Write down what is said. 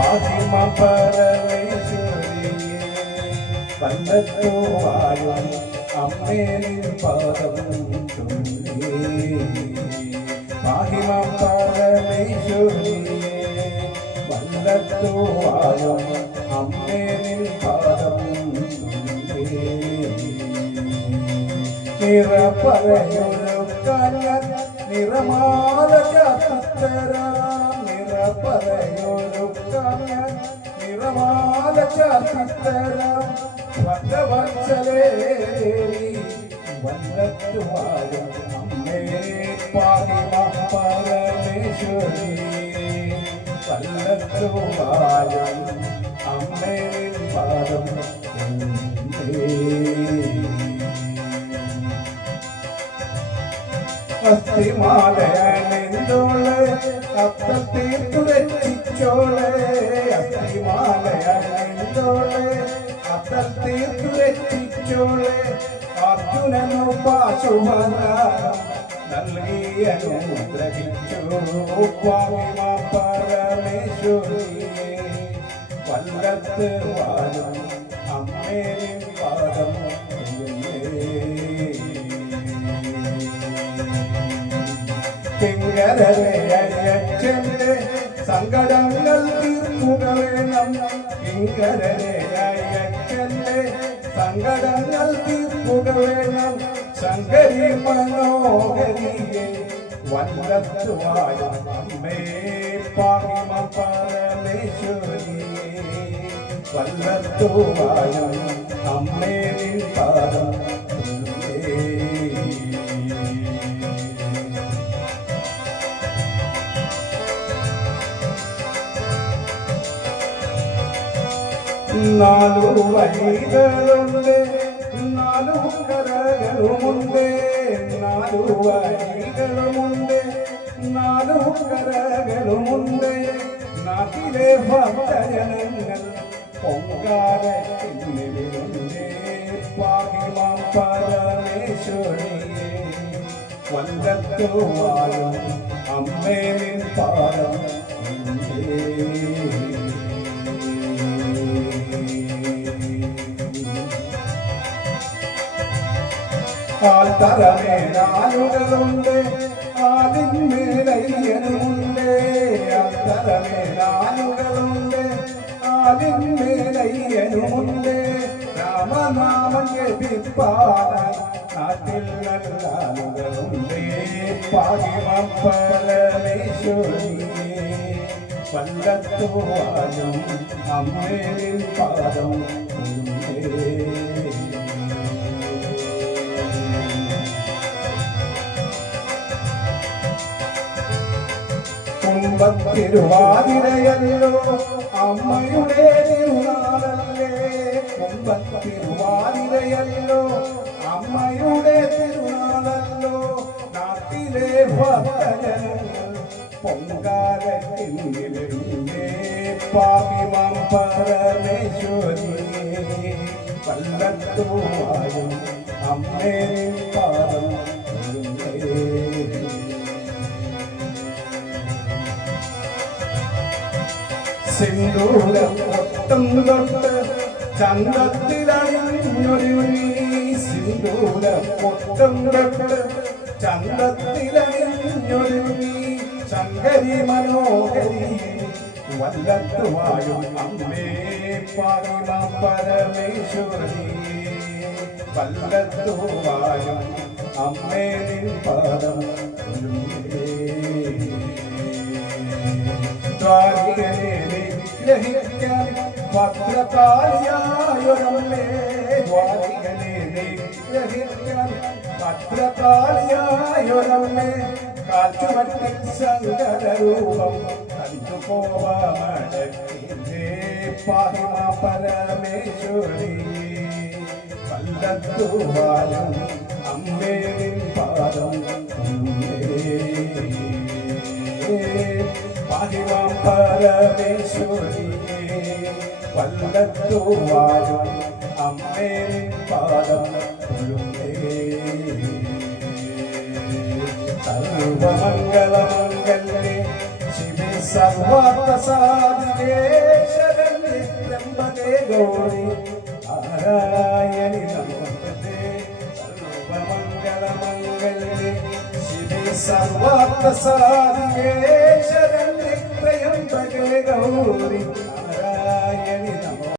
പാഹിമ പരമേശ്വരിയെ വല്ലത്തോവായും അമ്മേ നിൻ പാദം ചൊല്ലി പാഹിമ പരമേശ്വരിയെ വല്ലത്തോവായും അമ്മേ നിൻ പാദം ചൊല്ലി നിറപറയൊരു കണ്ണൻ നിറമാല ചാത്തിത്തരാം നിറപറയൊരു കണ്ണൻ നിറമാല ചാത്തിത്തരാം ഭക്തവത്സലേ വല്ലത്തുവാരും അമ്മേ അമ്മേ പാദം രക്ഷിച്ചോൾ അസ്ഥിമാലയണിന്തോൾ അത്തത്തീർത്തു രക്ഷിച്ചോൾ അർജുനനു പാശുഭന നൽകിയ പരമേശ്വരിയെ വല്ലത്ത് വാഴും അമ്മേ പാദം കിങ്കരരയച്ചന്റെ സങ്കടങ്ങൾ തീർക്കുക വേണം അയക്കല്ലേ സങ്കടങ്ങൾ തീർക്കുക വേണം ശങ്കരി മനോഹരിയെ വല്ലത്തുവായ അമ്മേ. പാഹിമ വല്ലത്തുവായും അമ്മേ. നാലു വഴികളുണ്ട് നാലു കരകളുമുണ്ട് നാലു വഴികളുമുണ്ട് നാലു കരകളുമുണ്ട്. നാട്ടിലെ ഭക്തജനങ്ങൾ പൊങ്കാലത്തിനുണ്ട് പാഹിമ പരമേശ്വരിയെ വല്ലത്തുവാഴും അമ്മേ നിൻ പാദം ആൽത്തറമേലാലുകളുണ്ട് ആലിന്മേലയ്യനുമുണ്ട് ആൽത്തറമേലാലുകളുണ്ട് ആലിന്മേലയ്യനുമുണ്ട് രാമനാമം ജപിപ്പാടാൻ നാട്ടിൽ നല്ല ആളുകളുണ്ട് പാകിമ പരമേശ്വരിയെ വല്ലത്തുവാനും അമ്മേ പാദം കുമ്പത്തിരുവാതിരയല്ലോ അമ്മയുടെ തിരുനാളല്ലേ. കുമ്പത്തിരുവാതിരയല്ലോ അമ്മയുടെ തിരുനാളല്ലോ. നാട്ടിലെ ഭക്തജനങ്ങൾ പൊങ്കാലത്തിന്റെ പാപിമാം പരമേശ്വരിയെ വല്ലത്തുവായും അമ്മേ പാദം സിന്ദൂരം ഒട്ടും തൊട്ട് ചന്തത്തിലണിഞ്ഞൊരുങ്ങി സിന്ദൂരം ഒട്ടും തൊട്ട് ചന്തത്തിലണിഞ്ഞൊരുങ്ങി ശങ്കരി മനോഹരി വല്ലത്തുവായും അമ്മേ പാറിമ പരമേശ്വരി വല്ലത്തുവായും അമ്മേ നിൻ പദം ദ്വാരികനെ നിഗ്രഹിക്കാൻ ഭദ്രകാളിയായൊരമ്മേ ദ്വാരികനെ നിഗ്രഹിക്കാൻ ഭദ്രകാളിയായൊരമ്മേ കാറ്റുമറ്റിൽ സങ്കരൂപം കണ്ടുപോവാമടക്കിന്റെ പാഹിമ പരമേശ്വരി വല്ലത്തുവാലും അമ്മേ പരമേശ്വരിയെ വല്ലത്തുവാരും അമ്മേ പാദം സർവമംഗളമംഗല്യേ ശിവേ സർവാർത്ഥ സാധികേ ത്രയംബകേ ഗൗരി നാരായണി നമോസ്തുതേ സർവമംഗളമംഗല്യേ ശിവേ സർവാർത്ഥസാധികേ. ശരണ്യേ ത്രയംബകേ ഗൗരി